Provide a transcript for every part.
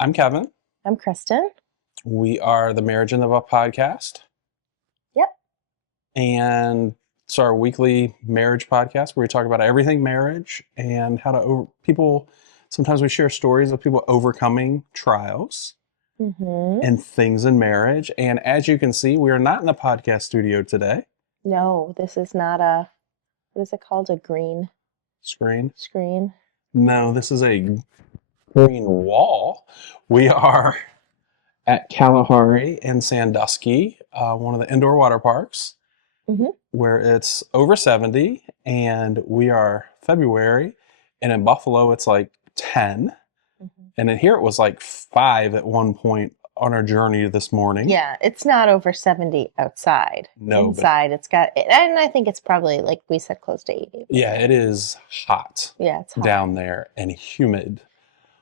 I'm Kevin. I'm Kristen. We are the Marriage in the Buff podcast, Yep. and it's our weekly marriage podcast where we talk about everything marriage and how to people. Sometimes we share stories of people overcoming trials Mm-hmm. and things in marriage. And as you can see, we are not in the podcast studio today. No, this is not what is it called? A green Screen. screen? No, this is a green wall. We are at Kalahari in Sandusky, one of the indoor water parks, Mm-hmm. where it's over 70, and we are February, and in Buffalo it's like 10, Mm-hmm. and in here it was like 5 at one point on our journey this morning. Yeah, it's not over 70 outside. No, Inside, it's got, and I think it's probably, like we said, close to 80. yeah, it is hot Yeah, it's hot down there and humid.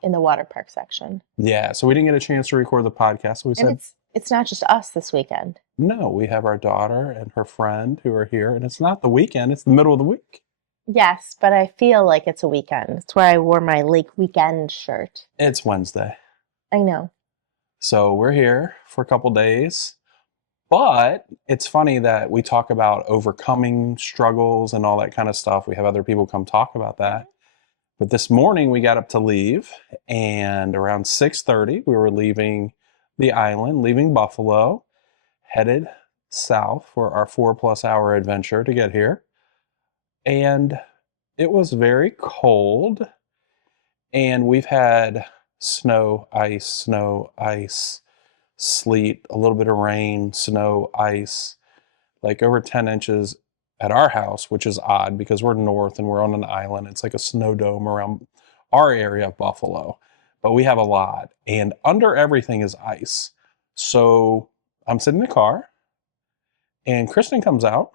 in the water park section. Yeah, so we didn't get a chance to record the podcast, so we And said, it's not just us this weekend. no, we have our daughter and her friend who are here, and it's not the weekend, it's the middle of the week. Yes, but I feel like it's a weekend. That's why I wore my Lake Weekend shirt. It's Wednesday. I know. So we're here for a couple days. But it's funny that we talk about overcoming struggles and all that kind of stuff. We have other people come talk about that. But this morning we got up to leave, and around 6:30 we were leaving the island, leaving Buffalo, headed south for our 4+ hour adventure to get here. And it was very cold, and we've had snow, ice, sleet, a little bit of rain, snow, ice, like over 10 inches at our house, which is odd because we're north and we're on an island. It's like a snow dome around our area of Buffalo, but we have a lot, and under everything is ice. So I'm sitting in the car, and Kristen comes out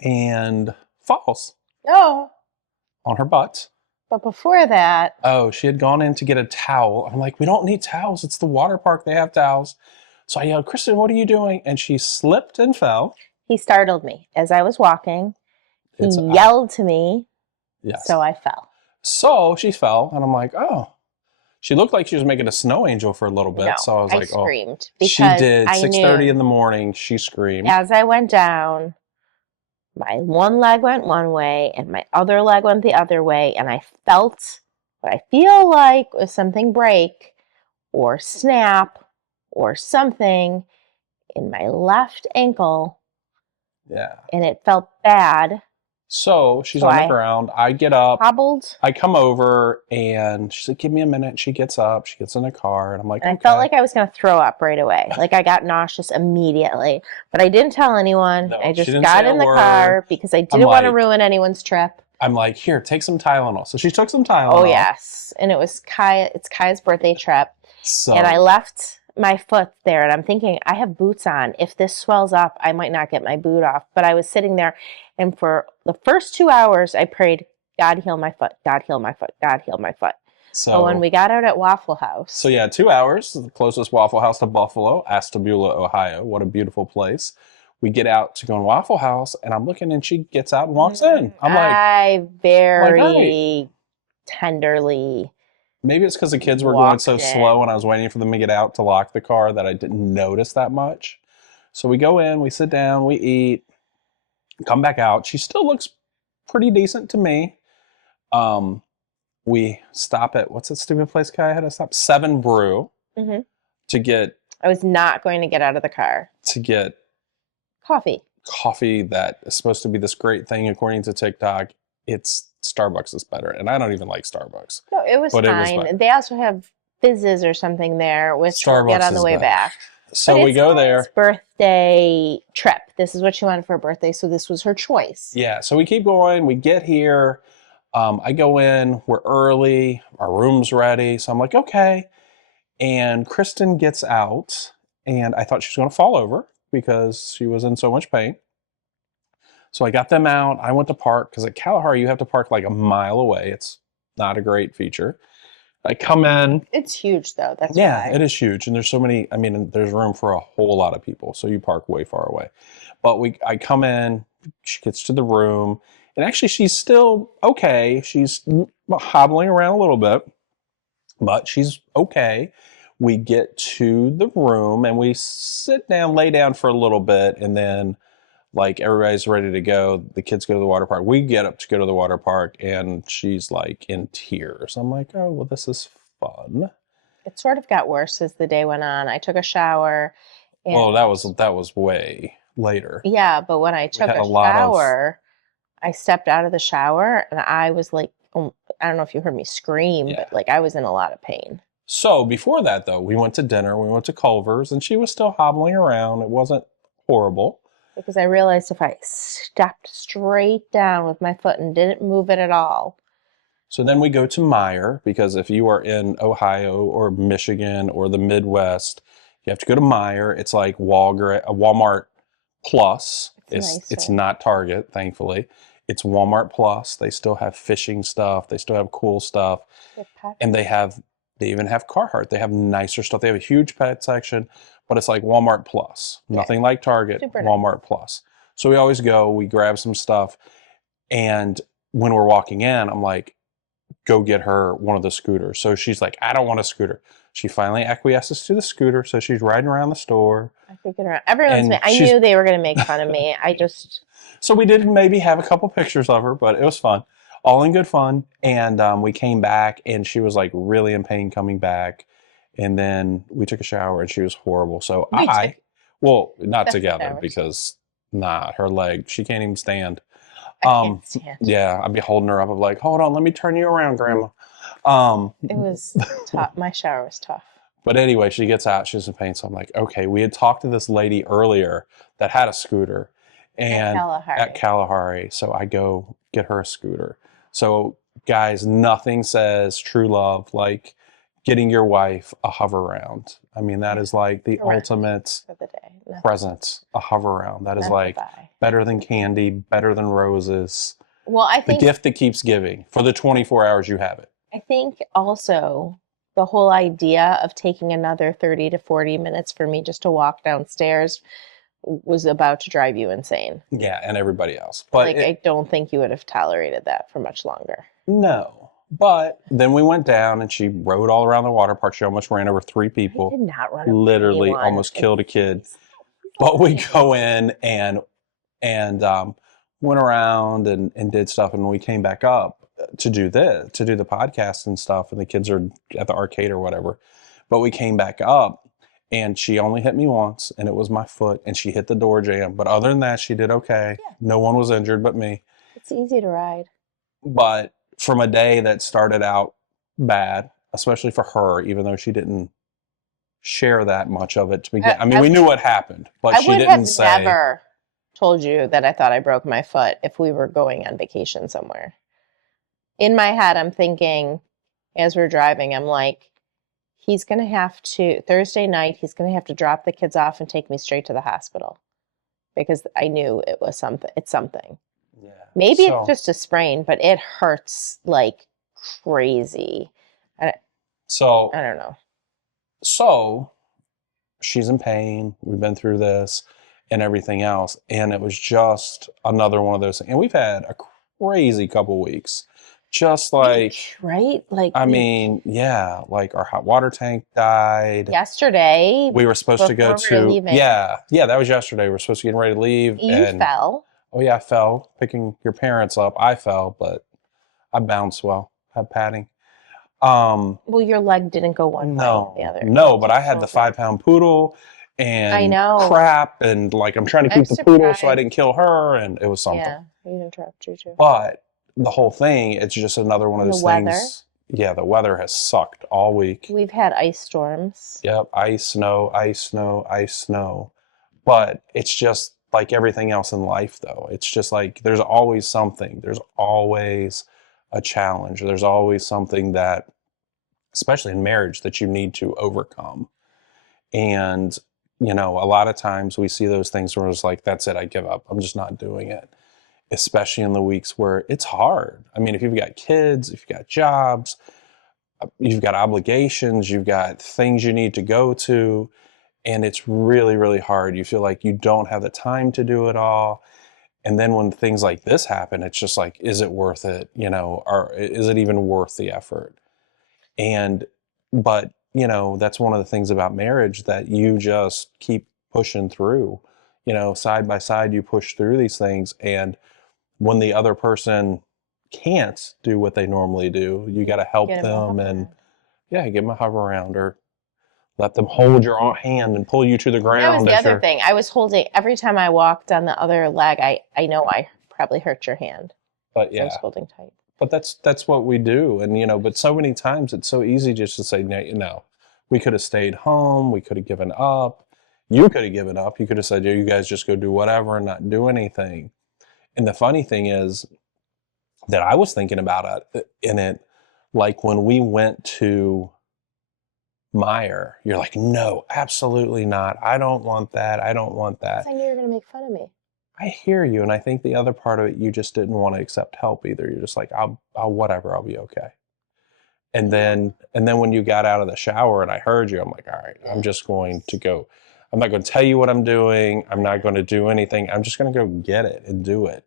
and falls Oh, on her butt. but before that, Oh, she had gone in to get a towel. I'm like, we don't need towels. It's the water park. They have towels. So I yelled, Kristen, what are you doing? And she slipped and fell. he startled me as I was walking. He It's yelled to me, yes. so I fell. So she fell, and I'm like, oh. She looked like she was making a snow angel for a little bit. No, So I was like, screamed oh. because She did. I 6:30 knew in the morning, she screamed. as I went down, my one leg went one way and my other leg went the other way, and I felt what I feel like was something break or snap or something in my left ankle, Yeah. and it felt bad. So she's So on the I ground. I get up. Hobbled. I come over, and she's like, give me a minute. She gets up. She gets in the car, and I'm like, And okay. I felt like I was going to throw up right away. Like I got nauseous immediately. But I didn't tell anyone. No, I just she didn't got say a in the word. car because I didn't want to ruin anyone's trip. I'm like, here, take some Tylenol. So she took some Tylenol. Oh, yes. And it was it's Kaya's birthday trip. So, And I left my foot there. And I'm thinking, I have boots on. If this swells up, I might not get my boot off. But I was sitting there. And for the first 2 hours, I prayed, God heal my foot. God heal my foot. God heal my foot. So when we got out at Waffle House. So yeah, 2 hours, the closest Waffle House to Buffalo, Ashtabula, Ohio. What a beautiful place. We get out to go in Waffle House, and I'm looking, and she gets out and walks in. I'm like, I very hey. tenderly. Maybe it's because the kids were going so walked in. slow, and I was waiting for them to get out to lock the car that I didn't notice that much. So we go in, we sit down, we eat, come back out. She still looks pretty decent to me. We stop at, what's that stupid place Kai had to stop? 7 Brew Mm-hmm. to get I was not going to get out of the car. Coffee that is supposed to be this great thing according to TikTok. It's Starbucks is better, and I don't even like Starbucks. No, it was fine. They also have fizzes or something there, which we'll get on the way back. So we go there. Birthday trip. This is what she wanted for her birthday, so this was her choice. Yeah, so we keep going. We get here. I go in. We're early. Our room's ready. So I'm like, okay. And Kristen gets out, and I thought she was going to fall over because she was in so much pain. So I got them out. I went to park because at Kalahari, you have to park like a mile away. It's not a great feature. I come in. It's huge, though. That's yeah, why. It is huge. And there's so many, I mean, there's room for a whole lot of people. So you park way far away. But I come in, she gets to the room, and actually she's still okay. She's hobbling around a little bit. but she's okay. We get to the room and we sit down, lay down for a little bit, and then like everybody's ready to go. The kids go to the water park. We get up to go to the water park, and she's like in tears. I'm like, oh, well, this is fun. It sort of got worse as the day went on. I took a shower Well, and that was way later. yeah, but when I We took had a a lot of shower, I stepped out of the shower and I was like, oh, I don't know if you heard me scream, yeah. but like I was in a lot of pain. So before that, though, we went to dinner. We went to Culver's, and she was still hobbling around. It wasn't horrible. Because I realized if I stepped straight down with my foot and didn't move it at all, So then we go to Meyer because if you are in Ohio or Michigan or the Midwest, you have to go to Meyer. It's like Walmart Plus. it's It's nicer. not Target, thankfully. It's Walmart Plus. They still have fishing stuff. They still have cool stuff, Good pet. and they even have Carhartt. They have nicer stuff. They have a huge pet section, but it's like Walmart Plus. Yeah, Nothing like Target. super nice. Walmart Plus. So we always go. We grab some stuff, and when we're walking in, I'm like, go get her one of the scooters. So she's like, I don't want a scooter. She finally acquiesces to the scooter. So she's riding around the store. I figured around. Everyone's. And I knew they were going to make fun of me. I just. so we did maybe have a couple pictures of her, but it was fun. All in good fun. And we came back and she was like really in pain coming back. And then we took a shower and she was horrible. So well, not together showers. because her leg, she can't even stand. I can't stand. Yeah, I'd be holding her up. I'm like, hold on, let me turn you around, Grandma. It was tough. My shower was tough. But anyway, she gets out. She's in pain. So I'm like, okay. We had talked to this lady earlier that had a scooter, and at Kalahari. So I go get her a scooter. So guys, nothing says true love like getting your wife a hover round. I mean, that is like the ultimate for the day. present. A hover round. That is like better than candy, better than roses. Well, I think the gift that keeps giving for the 24 hours you have it. I think also the whole idea of taking another 30 to 40 minutes for me just to walk downstairs was about to drive you insane. Yeah, and everybody else. But I don't think you would have tolerated that for much longer. No. But then we went down and she rode all around the water park. She almost ran over 3 people. I did not run over literally anyone. Almost killed a kid. But we go in and went around and did stuff, and we came back up to do the podcast and stuff, and the kids are at the arcade or whatever. But we came back up and she only hit me once, and it was my foot, and she hit the door jamb. But other than that, she did okay. Yeah. No one was injured but me. It's easy to ride. But from a day that started out bad, especially for her, even though she didn't share that much of it to begin. I mean, we knew what happened, but she didn't say. I would have never told you that I thought I broke my foot if we were going on vacation somewhere. In my head, I'm thinking, as we're driving, I'm like, he's going to have to, Thursday night, he's going to have to drop the kids off and take me straight to the hospital. Because I knew it was something. It's something. Yeah. Maybe it's just a sprain, but it hurts like crazy. I don't know. So she's in pain. We've been through this and everything else. And it was just another one of those things. And we've had a crazy couple weeks. Just like, right? Like, I mean, yeah, like our hot water tank died yesterday. We were supposed to go to, yeah, that was yesterday. We were supposed to get ready to leave. You fell. Oh yeah, I fell picking your parents up. I fell, but I bounced well. Had padding. Well, your leg didn't go one way or the other. No, but I had the 5-pound poodle and I know crap, and like I'm trying to keep the poodle so I didn't kill her, and it was something. Yeah, you interrupt you too. But the whole thing, it's just another one of those things. Yeah, the weather has sucked all week. We've had ice storms. Yep, ice, snow, ice, snow, ice, snow. But it's just like everything else in life, though. It's just like there's always something. There's always a challenge. There's always something that, especially in marriage, that you need to overcome. And, you know, a lot of times we see those things where it's like, that's it, I give up. I'm just not doing it. Especially in the weeks where it's hard. I mean, if you've got kids, if you've got jobs, you've got obligations, you've got things you need to go to, and it's really, really hard. You feel like you don't have the time to do it all. And then when things like this happen, it's just like, is it worth it? You know, or is it even worth the effort? And But, that's one of the things about marriage, that you just keep pushing through, side by side, you push through these things. And when the other person can't do what they normally do, you got to help Get him a them, hug and around. yeah, give them a hover around, or let them hold your hand and pull you to the That was ground the as other you're, thing. I was holding every time I walked on the other leg. I know I probably hurt your hand but because I was yeah, holding tight. but that's what we do. And, but so many times it's so easy just to say, no, we could have stayed home. We could have given up. You could have given up. You could have said, yeah, you guys just go do whatever and not do anything. And the funny thing is that I was thinking about it in it, like when we went to Meyer, you're like, no, absolutely not. I don't want that. I don't want Because that. I knew you were going to make fun of me. I hear you. And I think the other part of it, you just didn't want to accept help either. You're just like, I'll whatever, I'll be okay. And then when you got out of the shower and I heard you, I'm like, all right, I'm just going to go. I'm not going to tell you what I'm doing. I'm not going to do anything. I'm just going to go get it and do it.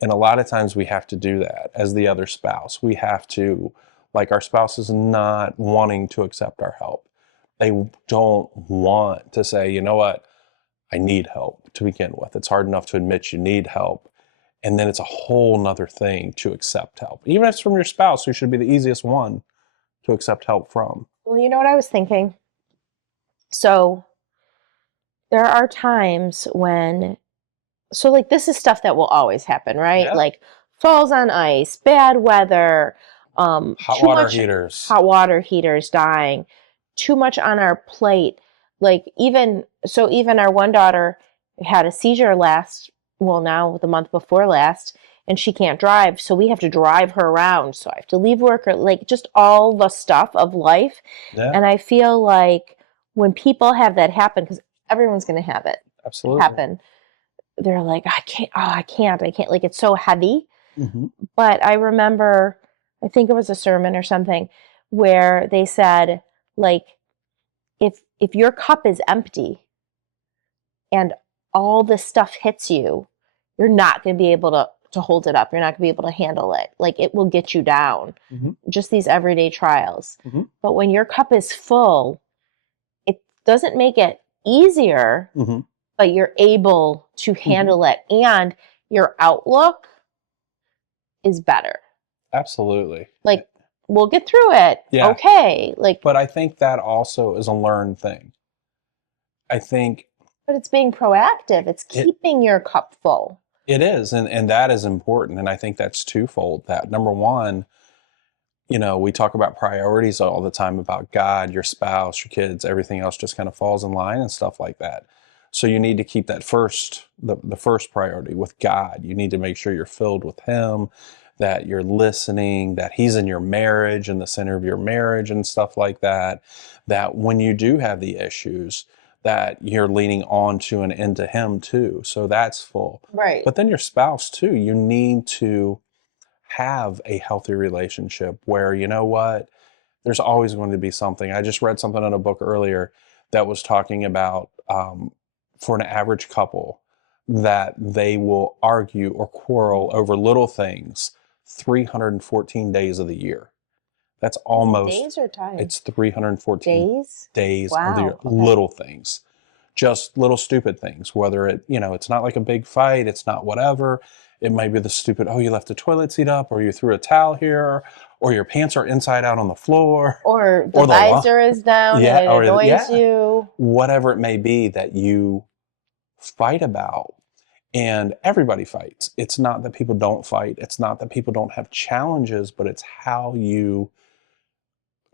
And a lot of times we have to do that as the other spouse. We have to, like, our spouse is not wanting to accept our help. They don't want to say, you know what, I need help to begin with. It's hard enough to admit you need help. And then it's a whole nother thing to accept help. Even if it's from your spouse, who should be the easiest one to accept help from. Well, you know what I was thinking? So there are times when, so like this is stuff that will always happen, right? Yeah. Like falls on ice, bad weather, Hot too water much heaters. hot water heaters dying, too much on our plate. Like even our one daughter had a seizure now the month before last, and she can't drive, so we have to drive her around. So I have to leave work, or like just all the stuff of life. Yeah, And I feel like when people have that happen, because everyone's going to have it absolutely. happen, they're like, I can't. Like it's so heavy. Hmm. But I remember, I think it was a sermon or something, where they said, like, if your cup is empty and all this stuff hits you, you're not going to be able to hold it up. You're not going to be able to handle it. Like it will get you down. Hmm. Just these everyday trials. Hmm. But when your cup is full, it doesn't make it easier, Hmm. but you're able to Hmm. handle it, and your outlook is better. Absolutely. Like we'll get through it. Yeah. Okay. Like, But I think that also is a learned thing. I think but it's being proactive. It's it keeping your cup full. it is, and that is important. And I think that's twofold. That number one, we talk about priorities all the time, about God, your spouse, your kids, everything else just kind of falls in line and stuff like that. So you need to keep that the first priority with God. You need to make sure you're filled with Him, that you're listening, that He's in your marriage, in the center of your marriage and stuff like that. That when you do have the issues, that you're leaning on to and into Him too. So that's full. Right. But then your spouse too, you need to have a healthy relationship where, you know what, there's always going to be something. I just read something in a book earlier that was talking about, for an average couple, that they will argue or quarrel over little things 314 days of the year. That's Is it almost, days or time? it's 314 Days? days of the year, Wow. Okay. little things, just little stupid things, whether it's not like a big fight, it's not whatever. It might be the stupid, oh, you left the toilet seat up, or you threw a towel here, or your pants are inside out on the floor, Or the or visor is down and yeah, it or annoys yeah, you. whatever it may be that you fight about. And everybody fights. It's not that people don't fight. It's not that people don't have challenges, but it's how you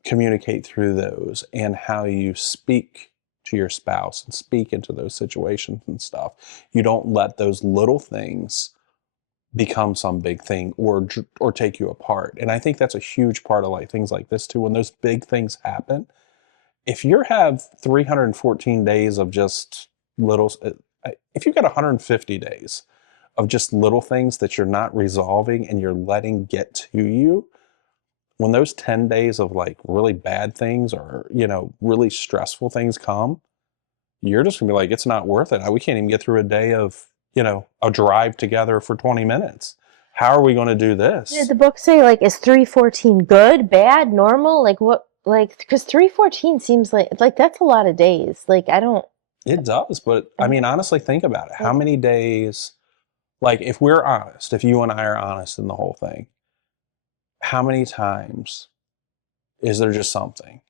communicate through those and how you speak to your spouse and speak into those situations and stuff. You don't let those little things become some big thing or take you apart. And I think that's a huge part of like things like this too. When those big things happen, if you have 314 days of just little, if you've got 150 days of just little things that you're not resolving and you're letting get to you, when those 10 days of like really bad things or, really stressful things come, you're just gonna be like, it's not worth it. We can't even get through a day of, a drive together for 20 minutes. How are we going to do Did this? the book say, like, is 314 good, bad, normal? Like, what? Like, because 314 seems like that's a lot of days. Like, It does, but I I mean, don't honestly, think about it. How like. many days, like, if we're honest, if you and I are honest in the whole thing, how many times is there just something?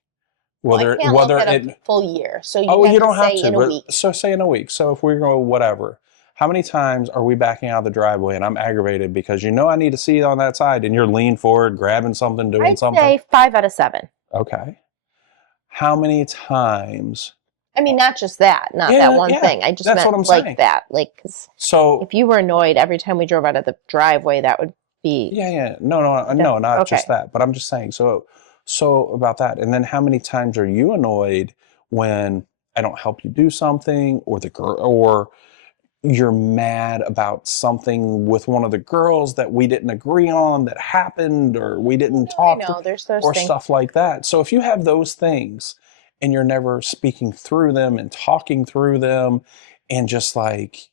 Well, I can't look Whether at a it, full year, so you'd oh, have you to don't have say to, in a but week. so say in a week. So if we go whatever, how many times are we backing out of the driveway and I'm aggravated because you know I need to see on that side and you're leaning forward, grabbing something, doing I'd something? say 5 out of 7. Okay. How many times? I mean, not just that, not that Yeah, one yeah, thing. I just that's what meant I'm like saying. that. Like, because So if you were annoyed every time we drove out of the driveway, that would be yeah, yeah. No, no, def- no, not just okay. that. But I'm just saying. So about that. And then how many times are you annoyed when I don't help you do something, or the girl, or you're mad about something with one of the girls that we didn't agree on that happened, or we Oh, didn't no, I talk through, know. There's those or things. stuff like that. So if you have those things and you're never speaking through them and talking through them and just like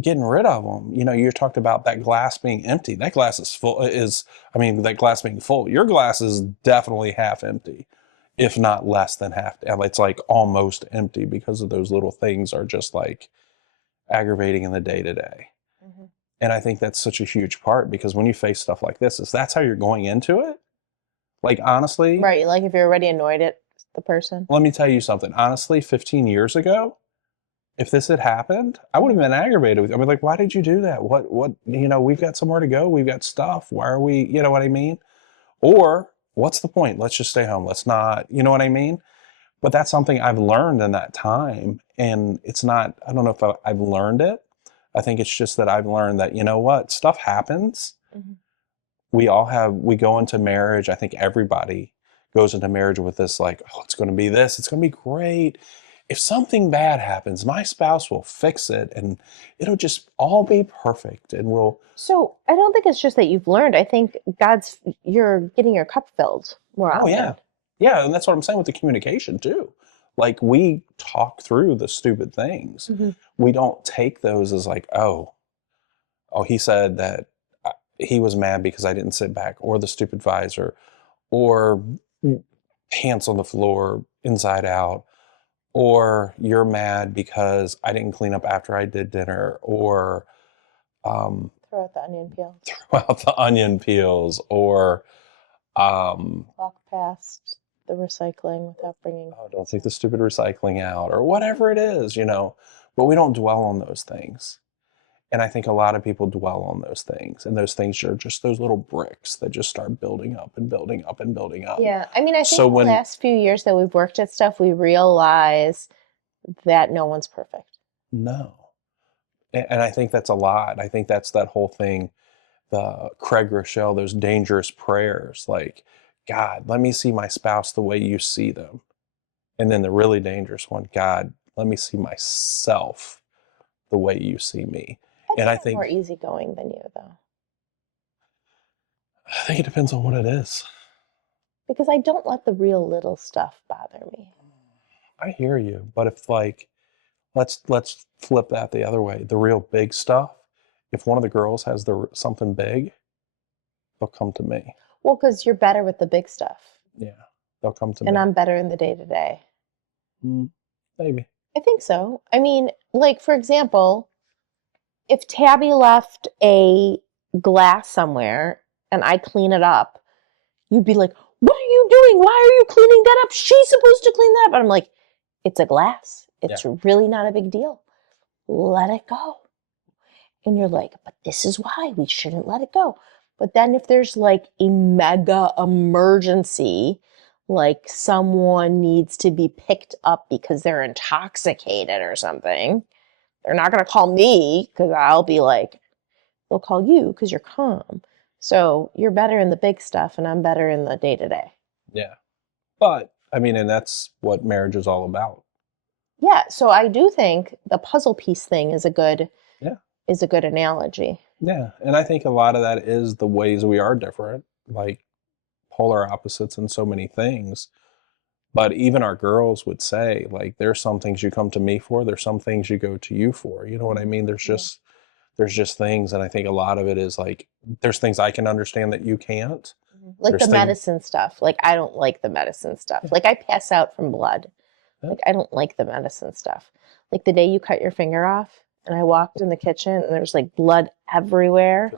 getting rid of them. You know, you talked about that glass being empty. That glass is full. I mean, that glass being full. Your glass is definitely half empty, if not less than half. It's like almost empty because of those little things are just like aggravating in the day to day. Mhm. And I think that's such a huge part because when you face stuff like this, is that's how you're going into it. Like honestly, Right. Like if you're already annoyed at the person. let me tell you something. Honestly, 15 years ago, if this had happened, I would have Mhm. been aggravated with you. I'd be like, why did you do that? We've got somewhere to go. We've got stuff. Why are we, you know what I mean? Or what's the point? Let's just stay home. Let's not, you know what I mean? But that's something I've learned in that time. And it's not, I don't know if I've learned it. I think it's just that I've learned that, you know what, stuff happens. Mhm. We go into marriage. I think everybody goes into marriage with this, like, oh, it's going to be this, it's going to be great. If something bad happens, my spouse will fix it and it'll just all be perfect. And we'll, So I don't think it's just that you've learned. I think you're getting your cup filled more oh, yeah. often. Yeah. And that's what I'm saying with the communication too. Like we talk through the stupid things. Hmm. We don't take those as like, oh, he said that he was mad because I didn't sit back, or the stupid visor, or pants on the floor inside out, or you're mad because I didn't clean up after I did dinner, or um, Throw out the onion peels. throw out the onion peels, or um, Walk past the recycling without bringing. oh, don't take the stupid recycling out, or whatever it is, you know. But we don't dwell on those things. And I think a lot of people dwell on those things. And those things are just those little bricks that just start building up and building up and building up. Yeah, I mean, I think So the when, last few years that we've worked at stuff, we realize that no one's perfect. no. And I think that's a lot. I think that's that whole thing, the Craig Rochelle, those dangerous prayers, like, God, let me see my spouse the way you see them. And then the really dangerous one, God, let me see myself the way you see me. I And think I I'm more think easygoing than you, though, I think it depends on what it is. because I don't let the real little stuff bother me. I hear you, but if like let's flip that the other way. The real big stuff. If one of the girls has something big, they'll come to me. Well, because you're better with the big stuff, Yeah, they'll come to and me. I'm better in the day to day. Mm, maybe. I think so. I mean, like, for example, if Tabby left a glass somewhere and I clean it up, you'd be like, "What are you doing? Why are you cleaning that up? She's supposed to clean that up." And I'm like, "It's a glass. Yeah. It's really not a big deal. Let it go." And you're like, "But this is why we shouldn't let it go." But then if there's like a mega emergency, like someone needs to be picked up because they're intoxicated or something, they're not going to call me because I'll be like, they'll call you because you're calm. So you're better in the big stuff and I'm better in the day to day. Yeah. But I mean, and that's what marriage is all about. Yeah, so I do think the puzzle piece thing Yeah. is a good analogy. Yeah. And I think a lot of that is the ways we are different, like polar opposites in so many things. But even our girls would say, like, there's some things you come to me for, there's some things you go to you for. You know what I mean? Yeah. There's just things, and I think a lot of it is like there's things I can understand that you can't, Like There's the things, medicine stuff. Like I don't like the medicine stuff. Like I pass out from blood. yeah, Like I don't like the medicine stuff. Like the day you cut your finger off and I walked in the kitchen and there was like blood everywhere.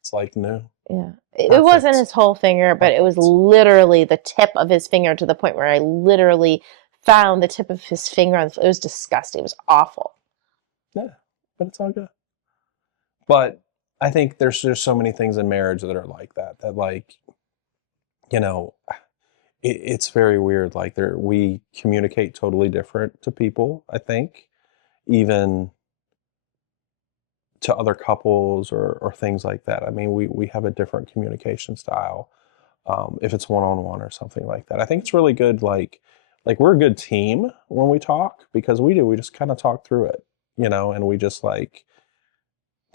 it's like new. Yeah. It wasn't Perfect. his whole finger, but it was Perfect. literally the tip of his finger to the point where I literally found the tip of his finger on the floor. It was disgusting. It was awful. Yeah, but it's all good. But I think there's just so many things in marriage that are like that. That like, you know, it's very weird. Like we communicate totally different to people. I think even to other couples or things like that. I mean, we have a different communication style. If it's one-on-one or something like that, I think it's really good. Like we're a good team when we talk because we just kind of talk through it, and we just like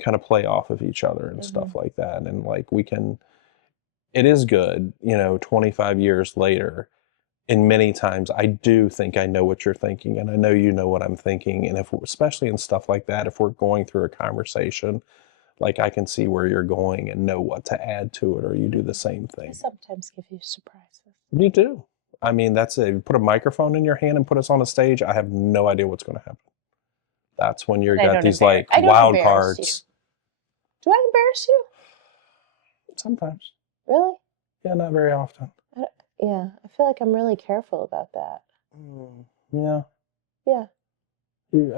kind of play off of each other and Mm-hmm. stuff like that. And like it is good, 25 years later. And many times I do think I know what you're thinking and I know you know what I'm thinking. And especially in stuff like that, if we're going through a conversation, like I can see where you're going and know what to add to it, or you do the same I thing. sometimes give you surprises. You do. I mean, that's it. You put a microphone in your hand and put us on a stage, I have no idea what's going to happen. That's when you But got these like I don't wild embarrass you. cards. Do I embarrass you? Sometimes. Really? Yeah, not very often. Yeah, I feel like I'm really careful about that. Yeah. Yeah.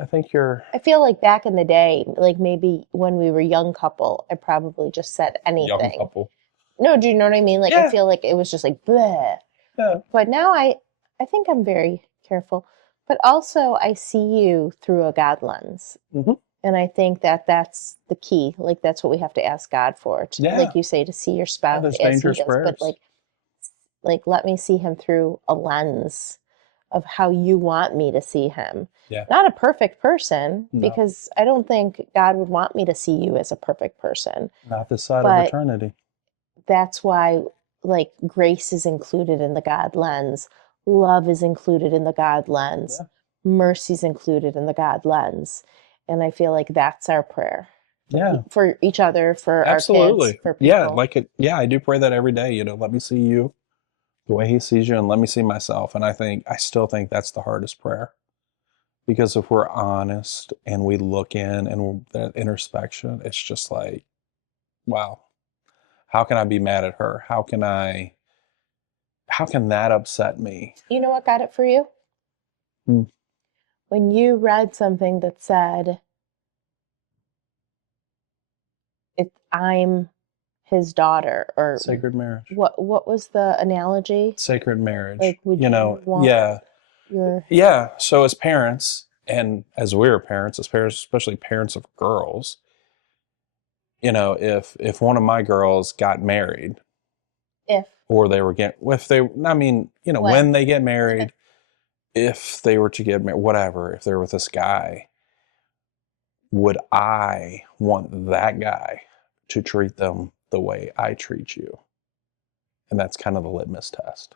I think you're I feel like back in the day, like maybe when we were a young couple, I probably just said young anything. couple. No, do you know what I mean? Like I Yeah. feel like it was just like bleh. Yeah. But now I think I'm very careful. But also I see you through a God lens. Mm-hmm. And I think that that's the key. Like that's what we have to ask God for. Yeah. Like you say, to see your spouse Those as he dangerous does. prayers. But like let me see him through a lens of how you want me to see him. Yeah. Not a perfect person, No. because I don't think God would want me to see you as a perfect person. Not this side of But eternity. that's why like grace is included in the God lens. Love is included in the God lens. Yeah. Mercy is included in the God lens. And I feel like that's our prayer. Yeah. For each other, for Absolutely. our kids, for Yeah, people. I do pray that every day, let me see you the way he sees you and let me see myself. And I still think that's the hardest prayer. Because if we're honest and we look in and that introspection, it's just like, wow, how can I be mad at her? How can that upset me? You know what got it for you? Hmm. When you read something that said, I'm his daughter, or Sacred marriage. what was the analogy? Sacred marriage. Like, would you want yeah. your Yeah. So as parents, and as we're parents, especially parents of girls, if one of my girls got married, if or they were when they get married, if they were to get married, whatever, if they're with this guy, would I want that guy to treat them the way I treat you? And that's kind of the litmus test.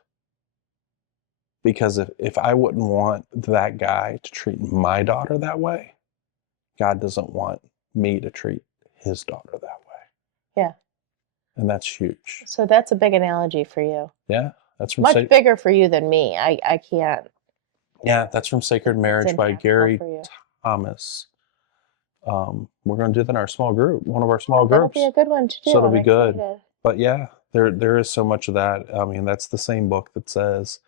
Because if I wouldn't want that guy to treat my daughter that way, God doesn't want me to treat his daughter that way. Yeah. And that's huge. So that's a big analogy for you. Yeah. That's from much bigger for you than me. I can't. Yeah, that's from Sacred Marriage by Gary Thomas. We're going to do that in our small group, one of our small groups. That'll be a good one to do. So it'll be good. But yeah, there is so much of that. I mean, that's the same book that says,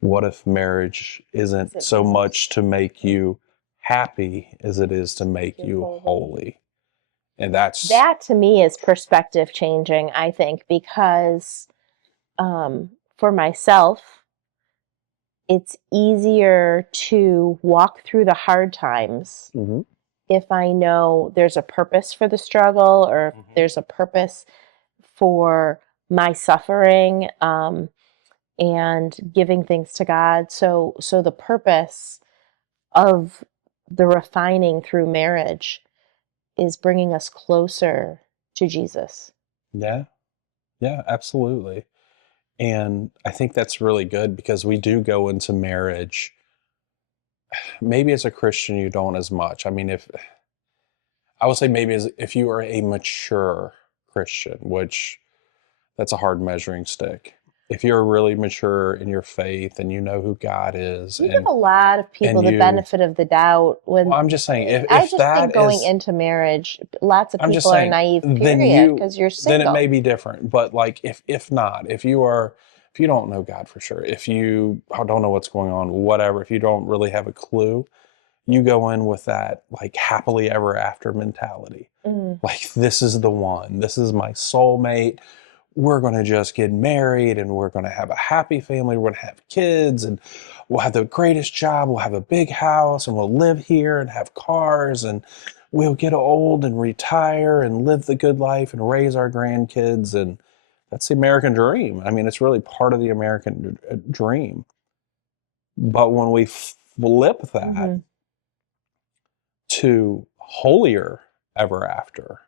what if marriage isn't so much to make you happy as it is to make you holy? And that to me is perspective changing, I think, because for myself, it's easier to walk through the hard times if I know there's a purpose for the struggle, or if there's a purpose for my suffering, and giving things to God. So the purpose of the refining through marriage is bringing us closer to Jesus. Yeah. Yeah, absolutely. And I think that's really good because we do go into marriage. Maybe as a Christian, you don't as much. I mean, I would say maybe if you are a mature Christian, which That's a hard measuring stick. If you're really mature in your faith and you know who God is, You give a lot of people and the you, benefit of the doubt well, when I'm just saying, I if just think that going is, into marriage, lots of I'm just people are saying, naive, then period, because you're then it may single. be different. But like, if not, if you don't know God for sure, if you don't know what's going on, whatever, if you don't really have a clue, you go in with that like happily ever after mentality. Mm. Like, this is the one, this is my soulmate. We're going to just get married and we're going to have a happy family. We're going to have kids and we'll have the greatest job. We'll have a big house and we'll live here and have cars and we'll get old and retire and live the good life and raise our grandkids. And that's the American dream. I mean, it's really part of the American dream. But when we flip that Mm-hmm. to holier ever after,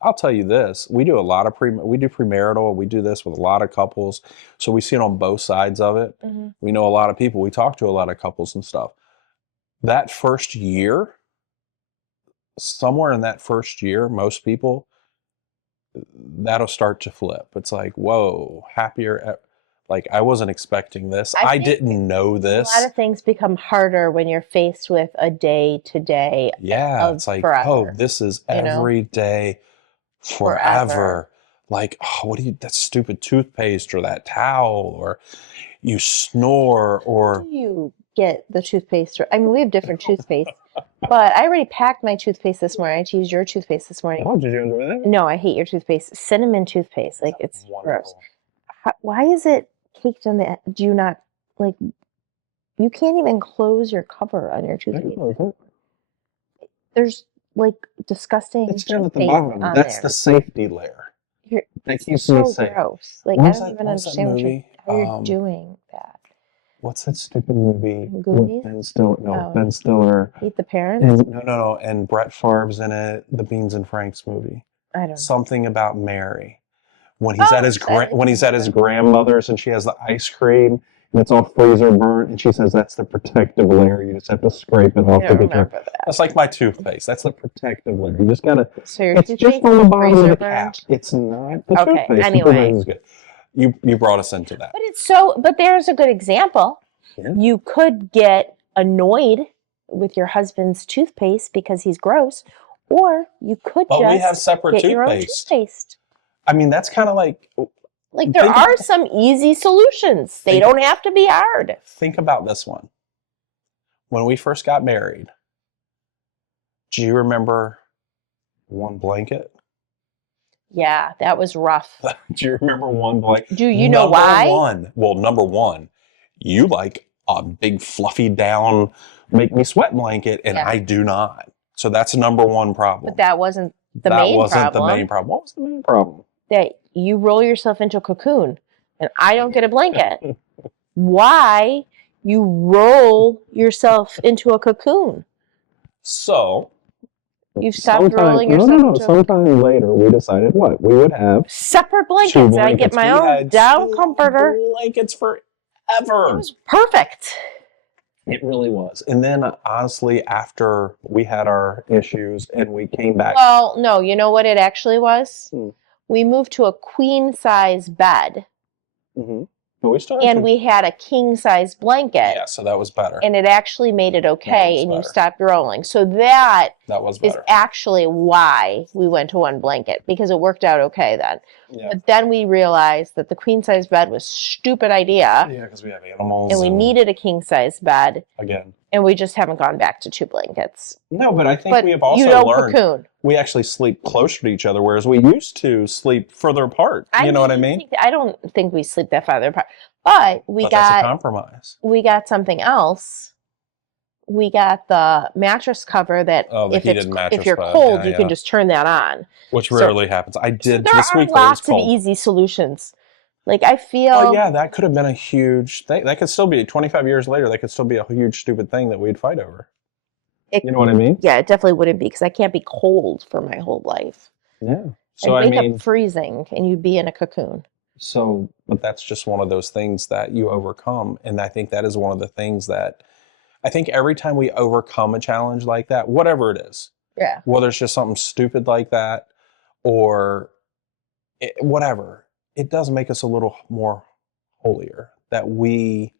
I'll tell you this: we do a lot of we do premarital. We do this with a lot of couples, so we see it on both sides of it. Mm-hmm. We know a lot of people. We talk to a lot of couples and stuff. That first year, somewhere in that first year, most people, that'll start to flip. It's like, whoa, happier. Like, I wasn't expecting this. I I think didn't know a lot this. of things become harder when you're faced with a day to day Yeah, of it's like, oh, forever, this is you know, every day forever. forever. Like, oh, what do you, that stupid toothpaste or that towel, or you snore, How do or you get the toothpaste? I mean, we have different toothpaste, but I already packed my toothpaste this morning. I had to use your toothpaste this morning. oh, did you enjoy that? No, I hate your toothpaste. Cinnamon toothpaste. Like, it's gross. Wonderful. Why is it caked on the, do you not, like, you can't even close your cover on your toothpaste. There's like disgusting It's down at the toothpaste bottom. on That's there. the safety layer. You're, That keeps me so safe. gross. Like, What I was don't that? even What was that understand movie? how you're doing that. What's that stupid movie with Goonies? Ben Stiller? No, Oh, Ben Stiller. Meet the Parents? And no, and Brett Favre's in it. The Beans and Franks movie. I don't know. Something about Mary. When Oh, he's at his when he's at his grandmother's and she has the ice cream and it's all freezer burnt and she says that's the protective layer. You just have to scrape it off I to don't get your. remember that. That's like my toothpaste. That's the protective layer. You just gotta. So your It's toothpaste just on the is bottom of freezer the burned? cap. It's not the Okay, toothpaste. anyway. The toothpaste is good. You brought us into that. But it's so, but there's a good example. Yeah. You could get annoyed with your husband's toothpaste because he's gross, or you could But we have just separate get your own toothpaste. toothpaste. I mean, that's kind of like. Like, there Think are about- some easy solutions. They Think- don't have to be hard. Think about this one. When we first got married, do you remember one blanket? Yeah, that was rough. Do you remember one blanket? Do you know why? Number one, you like a big fluffy down, make me sweat blanket, and Yeah. I do not. So that's number one problem. But that wasn't the that main wasn't problem. the main problem. What was the main problem? That you roll yourself into a cocoon and I don't get a blanket. Why you roll yourself into a cocoon? So You've stopped rolling yourself into a sometime later, we decided what we would have separate blankets. I get my own down comforter. Blankets forever. It was perfect. It really was. And then honestly, after we had our issues and we came back. Well, no, you know what it actually was? Hmm. We moved to a queen size bed. Mm-hmm. But we still And we had a king size blanket. Yeah, so that was better. And it actually made it okay, and you stopped rolling. So that was is better. actually why we went to one blanket, because it worked out okay then. Yeah. But then we realized that the queen size bed was a stupid idea. Yeah, because we have animals. And we needed a king size bed. Again. And we just haven't gone back to two blankets. No, but I think we have also learned cocoon. We actually sleep closer to each other, whereas we used to sleep further apart. You know what I mean? I don't think we sleep that farther apart. But that's a compromise. We got something else. We got the mattress cover that if you're cold, you can just turn that on. Which rarely happens. I did there this are week. Lots of easy solutions. Like, I feel. Oh yeah, that could have been a huge thing. That could still be 25 years later. That could still be a huge stupid thing that we'd fight over. You know what I mean? Yeah, it definitely wouldn't be, because I can't be cold for my whole life. Yeah. So I'd wake up freezing, and you'd be in a cocoon. So, but that's just one of those things that you overcome, and I think that is one of the things that I think every time we overcome a challenge like that, whatever it is, yeah, whether it's just something stupid like that or whatever, it does make us a little more holier that we.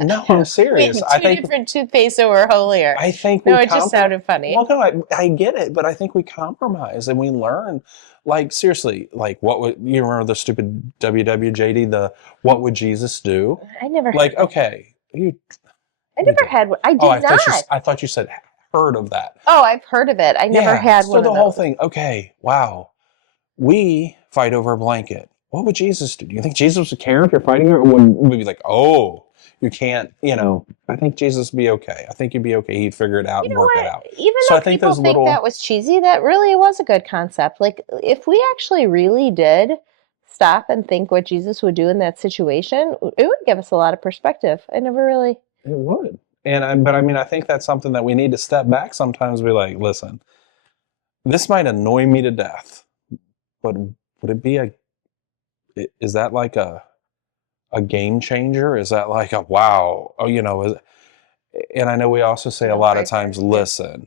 No, I'm We serious. have two different toothpaste, so we're holier. I think No, we it just sounded funny. Well, no, I get it, but I think we compromise and we learn. Like seriously, like what would you remember the stupid WWJD? The what would Jesus do? I never had Like, one. okay, I you never did. had one. I Oh, did not. I thought you said heard of that. Oh, I've heard of it. I never Yeah. had So one of the whole those. thing. Okay. Wow. We fight over a blanket. What would Jesus do? Do you think Jesus would care if you're fighting her? Or would we be like, oh, you can't, I think Jesus would be okay. I think he'd be okay. He'd figure it out You and know work it what? out. Even So though I think people those think that little, was cheesy, that really was a good concept. Like, if we actually really did stop and think what Jesus would do in that situation, it would give us a lot of perspective. I never really. it would. But I mean, I think that's something that we need to step back sometimes and be like, listen, this might annoy me to death, but would it be is that like a game changer? Is that like a wow? Oh, and I know we also say a Deal lot of breaker. times, Yeah. listen,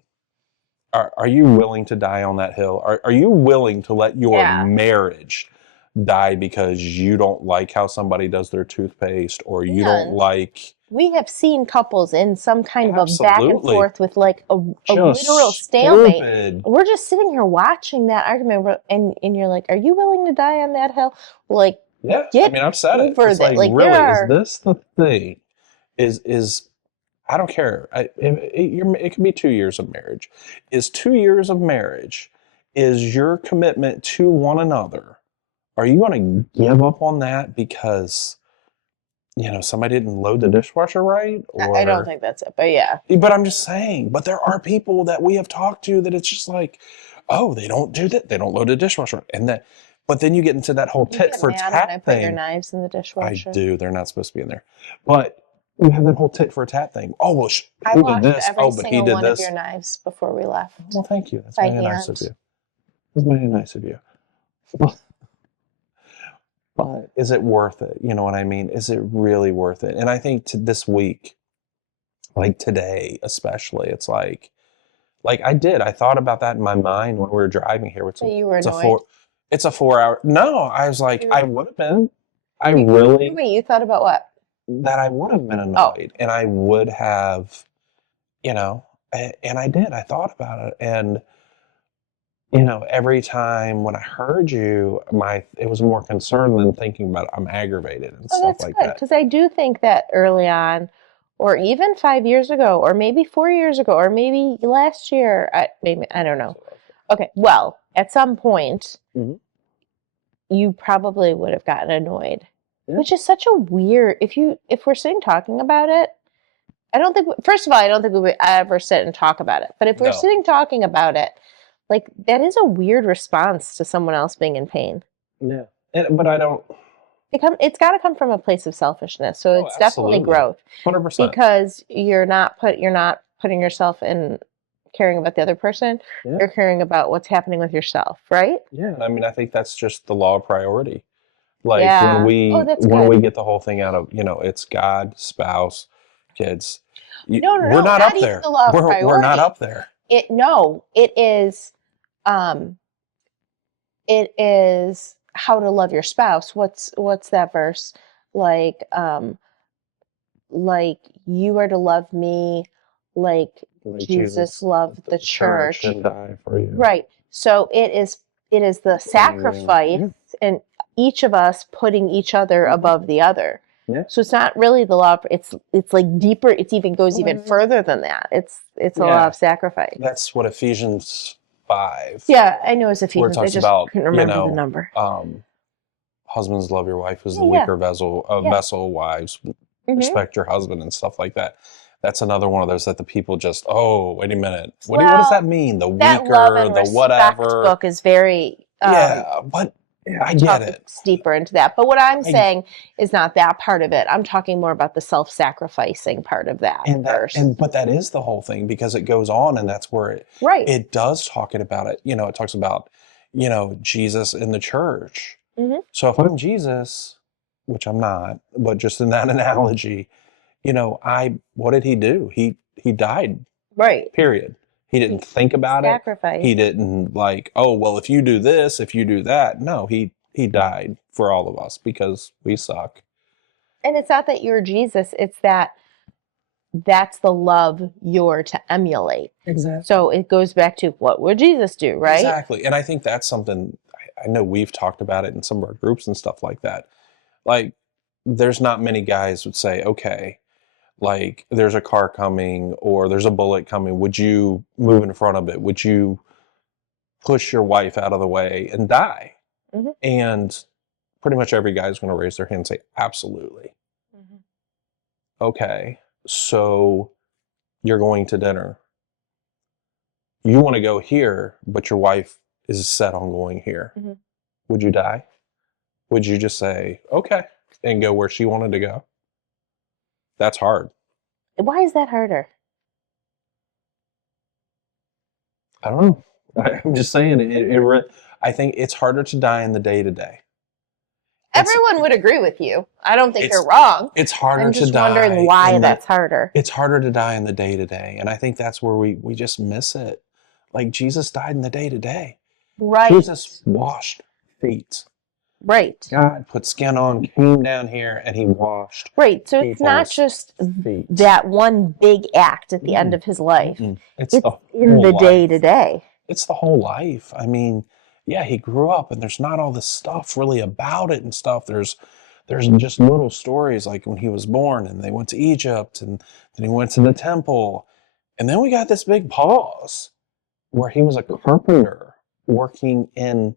are you willing to die on that hill? Are you willing to let your Yeah. marriage die because you don't like how somebody does their toothpaste or you don't And like we have seen couples in some kind of a back and absolutely forth with like a literal just stalemate. stupid. We're just sitting here watching that argument, and you're like, "Are you willing to die on that hill?" Like, Yeah, I get mean, I've said it. over It's that. like, Like, there really, is are. this the thing? Is I don't care. It could be 2 years of marriage. Is 2 years of marriage is your commitment to one another? Are you going to give up on that because somebody didn't load the dishwasher right? I don't Or, think that's it, but yeah. but I'm just saying. But there are people that we have talked to that it's just like, oh, they don't do that. They don't load the dishwasher, and that. But then you get into that whole You tit get for mad when I tat put your thing. knives in the I dishwasher. do. They're not supposed to be in there. But you have that whole tit for tat thing. Oh, well, I who did washed this? every Oh, but he single did one of your this. knives before we left Well, thank you. That's by very nice of hand. you. That's very nice of you. But is it worth it? You know what I mean? Is it really worth it? And I think this week, like today especially, it's like I thought about that in my mind when we were driving here. So you were It's a annoyed. it's a 4 hour. No, I was like, I would have been. I You, really wait, you thought about what? that I would have been Oh, annoyed, and I would have, and I did. I thought about it, and every time when I heard you, it was more concern than thinking about I'm aggravated and oh, stuff that's like good that. because I do think that early on, or even 5 years ago, or maybe 4 years ago, or maybe last year, maybe I don't know. Okay, well, at some point, Mhm. you probably would have gotten annoyed, Yeah. which is such a weird. If we're sitting talking about it, I don't think. First of all, I don't think we would ever sit and talk about it. But if we're No. sitting talking about it, like that is a weird response to someone else being in pain. Yeah. But I don't. It's got to come from a place of selfishness. So Oh, it's definitely absolutely. growth 100%. because you're not putting yourself in caring about the other person. Yeah. You're caring about what's happening with yourself, right? Yeah. I mean, I think that's just the law of priority. Like Yeah. Oh, that's when good. we get the whole thing out of, it's God, spouse, kids. No, no, We're no, not not up even there. the law of We're not priority. up there. It is um it is how to love your spouse. What's that verse? Like you are to love me like Like Jesus loved the church. and die for you. Right. So it is the sacrifice Yeah. and each of us putting each other above the other. Yeah. So it's not really the law of, it's like deeper, it even goes even further than that. It's a law of sacrifice. That's what Ephesians 5. Yeah, I know it's Where it Ephesians. I talks just about, couldn't remember the number. Husbands love your wife as the Yeah. weaker vessel. Yeah. Wives Mhm. respect your husband and stuff like that. That's another one of those that the people just, oh, wait a minute. What does that mean? The That love weaker, and the respect whatever. book is very Yeah, but I get it. talks deeper into that. But what I'm saying is not that part of it. I'm talking more about the self-sacrificing part of that verse. But that is the whole thing because it goes on, and that's where Right. it does talk about it. It talks about Jesus in the church. Mhm. So if I'm Jesus, which I'm not, but just in that analogy, what did he do? He died. Right. Period. He didn't think about it. Sacrifice. He didn't like, oh well, if you do this, if you do that. No, he He died for all of us because we suck. And it's not that you're Jesus, it's that that's the love you're to emulate. Exactly. So it goes back to what would Jesus do, right? Exactly. And I think that's something I know we've talked about it in some of our groups and stuff like that. Like, there's not many guys would say, okay, like there's a car coming or there's a bullet coming. Would you move in front of it? Would you push your wife out of the way and die? Mm-hmm. And pretty much every guy's going to raise their hand and say, absolutely. Mm-hmm. Okay, so you're going to dinner. You want to go here, but your wife is set on going here. Mm-hmm. Would you die? Would you just say, okay, and go where she wanted to go? That's hard. Why is that harder? I don't know. I'm just saying, I think it's harder to die in the day to day. Everyone would agree with you. I don't think It's you're wrong. It's harder I'm just to die. wondering why that's harder. It's harder to die in the day to day, and I think that's where we just miss it. Like Jesus died in the day to day. Right. Jesus washed feet. Right. God put skin on, came down here, and he washed. Right. So it's not just feet. that one big act at the end of his life. It's in the day to day. It's the whole life. I mean, yeah, he grew up and there's not all this stuff really about it and stuff. There's just little stories like when he was born and they went to Egypt and then he went to the temple. And then we got this big pause where he was a carpenter working in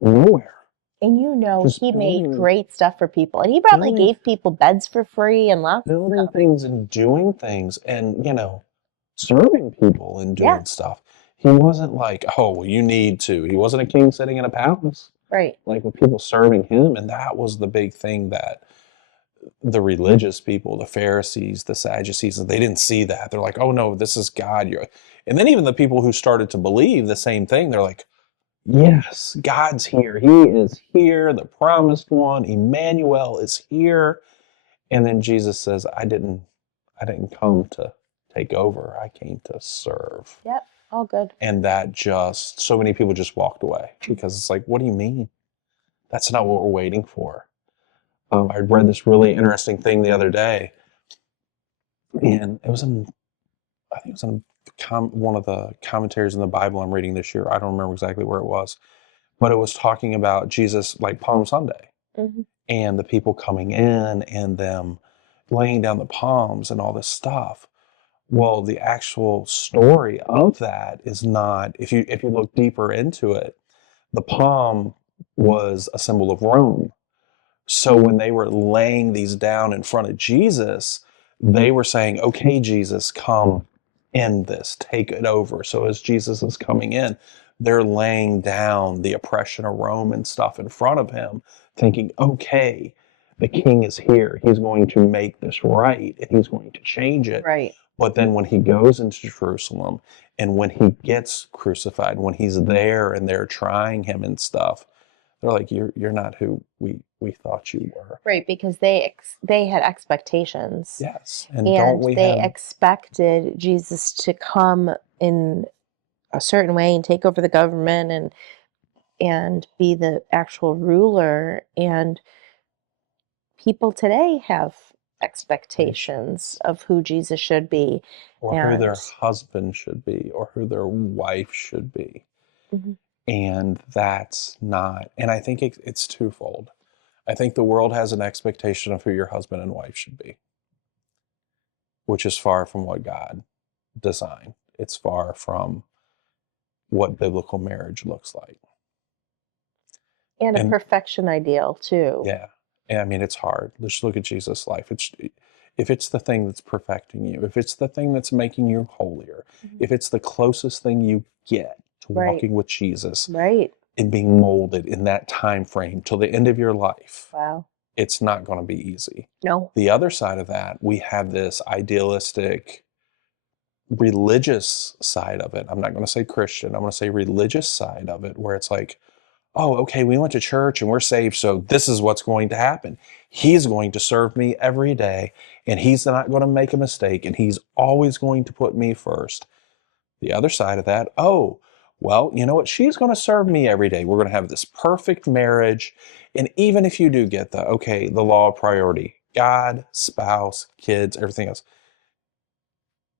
nowhere. And just he made great stuff for people. And he probably gave people beds for free and lots of stuff. Things and doing things and, serving people and doing stuff. He wasn't like, oh, well, you need to. He wasn't a king sitting in a palace. Right. Like with people serving him. And that was the big thing that the religious people, the Pharisees, the Sadducees, they didn't see that. They're like, oh, no, this is God. And then even the people who started to believe the same thing, they're like, yes, God's here. He is here. The promised one, Emmanuel, is here. And then Jesus says, I didn't come to take over. I came to serve. Yep. All good. And that so many people just walked away because it's like, what do you mean? That's not what we're waiting for. I read this really interesting thing the other day, and it was I think it was in one of the commentaries in the Bible I'm reading this year. I don't remember exactly where it was, but it was talking about Jesus, like Palm Sunday, and the people coming in and them laying down the palms and all this stuff. Well, the actual story of that is not, if you look deeper into it, the palm was a symbol of Rome. So when they were laying these down in front of Jesus, they were saying, okay, Jesus, come end this, take it over. So as Jesus is coming in, they're laying down the oppression of Rome and stuff in front of him, thinking, okay, the king is here. He's going to make this right, and he's going to change it. Right. But then when he goes into Jerusalem and when he gets crucified, when he's there and they're trying him and stuff, they're like, you're not who we thought you were. Right, because they had expectations. Yes. And they expected Jesus to come in a certain way and take over the government and be the actual ruler. And people today have expectations of who Jesus should be. Or who their husband should be, or who their wife should be. Mm-hmm. And that's not, and I think it's twofold. I think the world has an expectation of who your husband and wife should be, which is far from what God designed. It's far from what biblical marriage looks like. And a perfection ideal, too. Yeah. And I mean, it's hard. Let's look at Jesus' life. If it's the thing that's perfecting you, if it's the thing that's making you holier, if it's the closest thing you get to walking with Jesus, and being molded in that time frame till the end of your life, wow, it's not going to be easy. No. The other side of that, we have this idealistic religious side of it. I'm not going to say Christian. I'm going to say religious side of it, where it's like, oh, okay, we went to church and we're saved, so this is what's going to happen. He's going to serve me every day, and he's not going to make a mistake, and he's always going to put me first. The other side of that, oh, Well, you know what? She's going to serve me every day. We're going to have this perfect marriage. And even if you do get the law of priority, God, spouse, kids, everything else,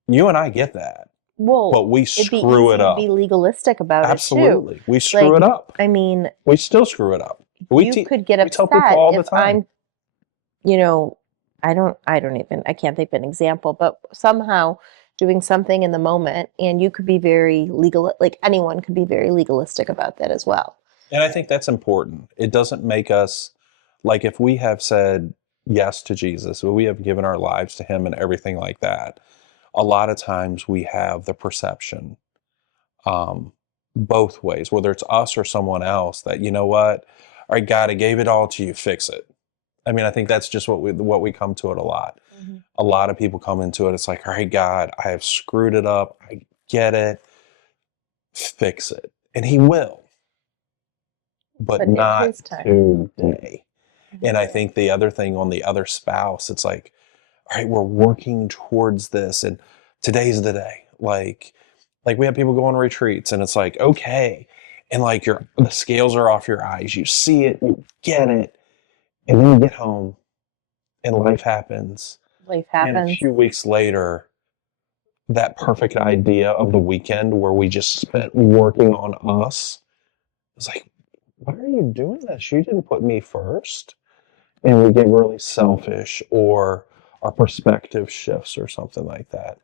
you and I get that, Well, but we it'd be screw it easy to be up. legalistic about it too. Absolutely. We screw Like, it up. I mean, We still screw it up. you could get We tell people upset all the if time. you know, I can't think of an example, but somehow doing something in the moment, and you could be very legal, like anyone could be very legalistic about that as well. And I think that's important. It doesn't make us like if we have said yes to Jesus, or we have given our lives to him and everything like that. A lot of times we have the perception, um, both ways, whether it's us or someone else, that you know what, all right, God, I gave it all to you, fix it. I mean, I think that's just what we come to it a lot. Mhm. A lot of people come into it. It's like, all right, God, I have screwed it up. I get it. Fix it, and He will, but But in not his time. today. Mhm. And I think the other thing on the other spouse, it's like, all right, we're working towards this, and today's the day. Like we have people go on retreats, and it's like, okay, and like the scales are off your eyes. You see it, you get it, and then you get home, and life happens, Life and a happens. few weeks later, that perfect idea of the weekend where we just spent working on us, it's like, why are you doing this? You didn't put me first. And we get really selfish, or our perspective shifts or something like that.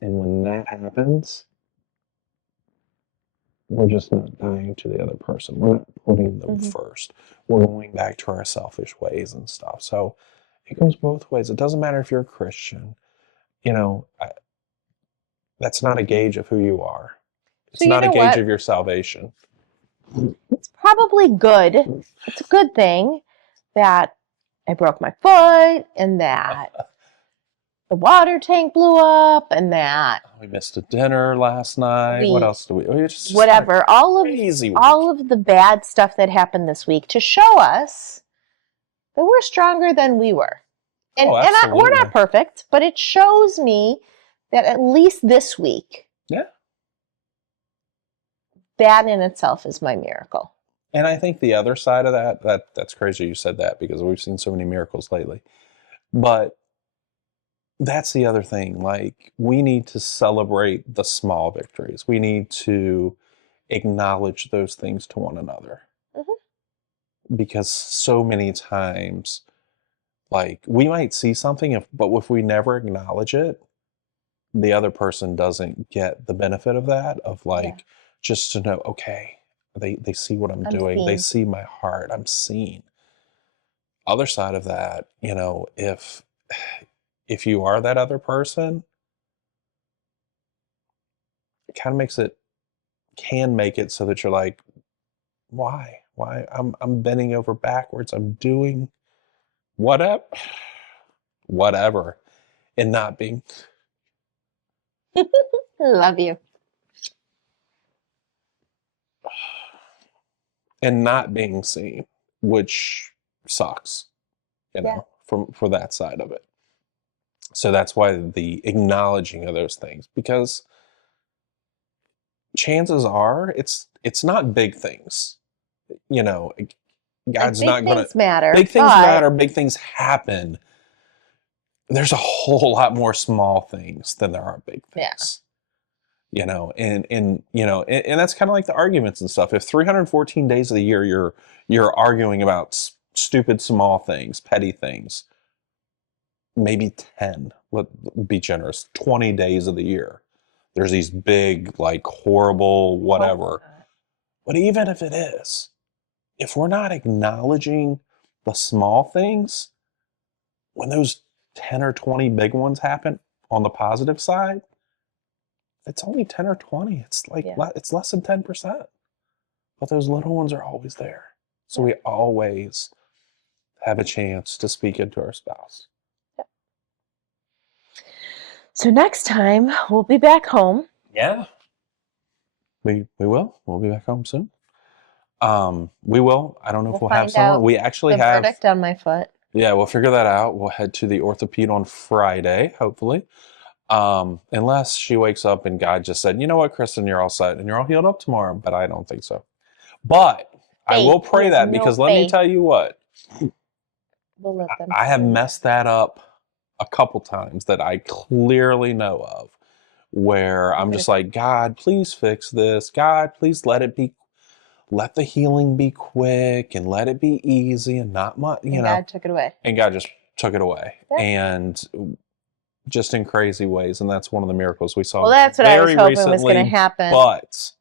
And when that happens, we're just not dying to the other person. We're not putting them Hmm. first. We're going back to our selfish ways and stuff. So it goes both ways. It doesn't matter if you're a Christian. You know, that's not a gauge of who you are. So It's you not a know gauge what? of your salvation. It's probably good. It's a good thing that I broke my foot and that the water tank blew up and that We missed a dinner last night. What we else do we? It's just been a whatever, crazy all week. of the bad stuff that happened this week to show us that we're stronger than we were. Oh, We're absolutely. not perfect, but it shows me that at least this week, Yeah. that in itself is my miracle. And I think the other side of that's crazy you said that, because we've seen so many miracles lately. But that's the other thing. Like, we need to celebrate the small victories. We need to acknowledge those things to one another, Mhm. because so many times, like, we might see something, but if we never acknowledge it, the other person doesn't get the benefit of that, of Yeah, like, just to know, okay, they see what I'm I'm doing. They seen. see my heart. I'm seen. Other side of that, if you are that other person, it kind of can make it so that you're like, why I'm bending over backwards, I'm doing whatever, whatever, and not being Love you. seen, which sucks, Yeah. for that side of it. So that's why the acknowledging of those things, because chances are it's not big things. You know, Like God's big not gonna things matter, big things but matter, big things happen. There's a whole lot more small things than there are big yeah. things. And that's kind of like the arguments and stuff. If 314 days of the year you're arguing about stupid small things, petty things, maybe 10, let be generous, 20 days of the year, there's these big, like, horrible I hope whatever. not. But even if it is, if we're not acknowledging the small things, when those 10 or 20 big ones happen on the positive side, it's only 10 or 20. It's like Yeah. it's less than 10%. But those little ones are always there. So Yeah. we always have a chance to speak into our spouse. Yeah. So next time we'll be back home. Yeah. We will. We'll be back home soon. We will. I don't know if We'll we'll have find someone. out We actually the have. verdict on my foot. Yeah, we'll figure that out. We'll head to the orthopede on Friday, hopefully. Unless she wakes up and God just said, you know what, Kristen, you're all set and you're all healed up tomorrow. But I don't think so. But I Faith. will We pray have that no because let me faith. tell you what, We'll let them I have figure it out. messed that up a couple times that I clearly know of, where I'm just like, God, please fix this. God, please let the healing be quick and let it be easy and not much, And God took it away. and God just took it away. Yep. And just in crazy ways. And that's one of the miracles we saw Well, that's what I was very hoping was going to recently. happen. But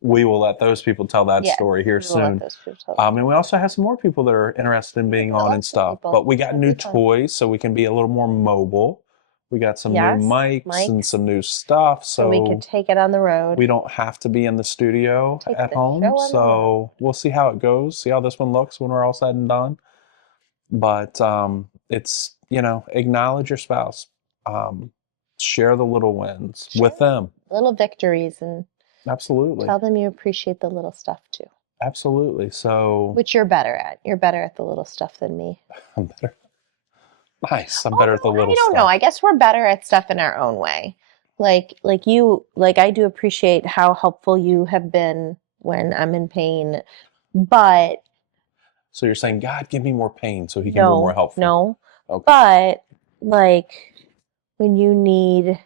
we will let those people tell that Yes, story here we will let soon. those people tell that And we also have some more people that are interested in being We'll on let and some stuff. people. But we got That'd new be fun. toys, so we can be a little more mobile. We got some Yes, new mics and mics. some new stuff, So we could take it on the road. we don't have to be in the studio Take at the home. show on the road. So we'll see how it goes, see how this one looks when we're all said and done. But it's, acknowledge your spouse. Share the little wins with them. Little victories, and Absolutely. tell them you appreciate the little stuff too. Absolutely. So Which you're better at. You're better at the little stuff than me. I'm better. Nice. I'm better at the little I don't stuff. know. I guess we're better at stuff in our own way. Like I do appreciate how helpful you have been when I'm in pain. But So you're saying, God, give me more pain so he can be more helpful. No. Okay. But like when you need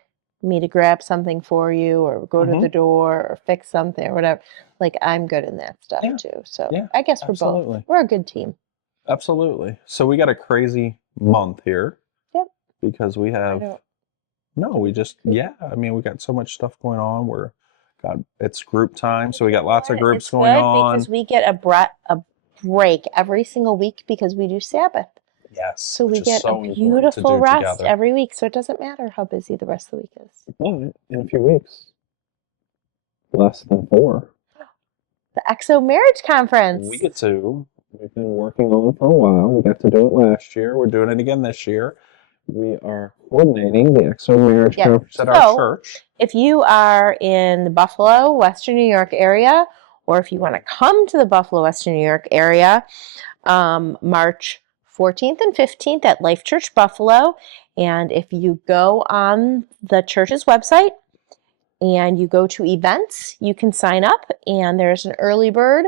me to grab something for you or go to the door or fix something or whatever, like I'm good in that stuff too. So I guess we're both. We're a good team. Absolutely. So we got a crazy month here. Yep. Because we have we got so much stuff going on. It's group time, so we got lots of groups going on. Because we get a break every single week because we do Sabbath. Yes. So we get a beautiful rest every week. So it doesn't matter how busy the rest of the week is. But in a few weeks, less than 4, the EXO Marriage Conference. We've been working on it for a while. We got to do it last year. We're doing it again this year. We are coordinating the EXO Marriage Conference at our church. If you are in the Buffalo, Western New York area, or if you want to come to the Buffalo, Western New York area, March 14th and 15th at Life Church Buffalo. And if you go on the church's website and you go to events, you can sign up, and there's an early bird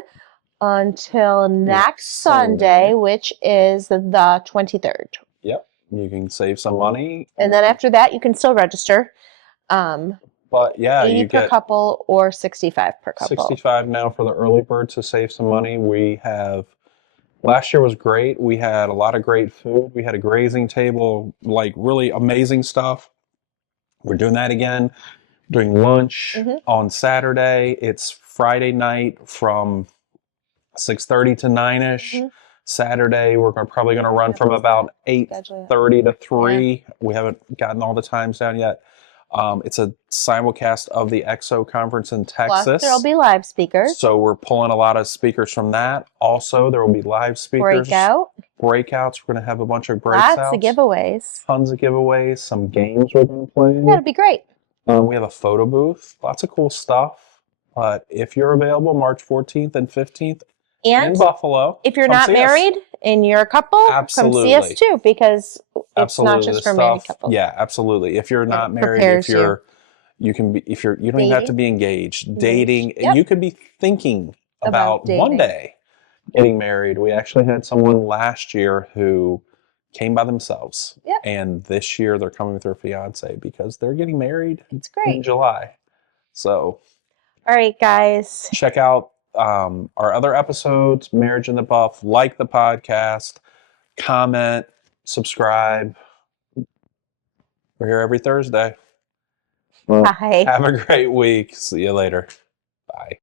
until next Sunday, which is the 23rd. Yep. You can save some money. And then after that, you can still register. But yeah, 80 per couple or 65 per couple. 65 now for the early bird to save some money. Last year was great. We had a lot of great food. We had a grazing table, like really amazing stuff. We're doing that again. Doing lunch on Saturday. It's Friday night from 6:30 to 9ish. Saturday, we're probably going to run from about 8:30 to 3. Yeah. We haven't gotten all the times down yet. It's a simulcast of the EXO conference in Texas. Plus, there'll be live speakers. So we're pulling a lot of speakers from that. Also, there will be live speakers. Breakouts. We're going to have a bunch of breakouts. Lots of giveaways. Tons of giveaways. Some games we're going to play. That'll be great. We have a photo booth. Lots of cool stuff. But if you're available, March 14th and 15th in Buffalo. If you're not married and you're a couple, come see us too, because it's not just for married couples. Yeah, absolutely. If you're not married, you don't even have to be engaged. Dating, you could be thinking about one day getting married. We actually had someone last year who came by themselves. Yep. And this year they're coming with their fiance because they're getting married in July. So, all right, guys. Check out our other episodes, Marriage in the Buff. Like the podcast, comment, subscribe. We're here every Thursday. Well, bye. Have a great week. See you later. Bye.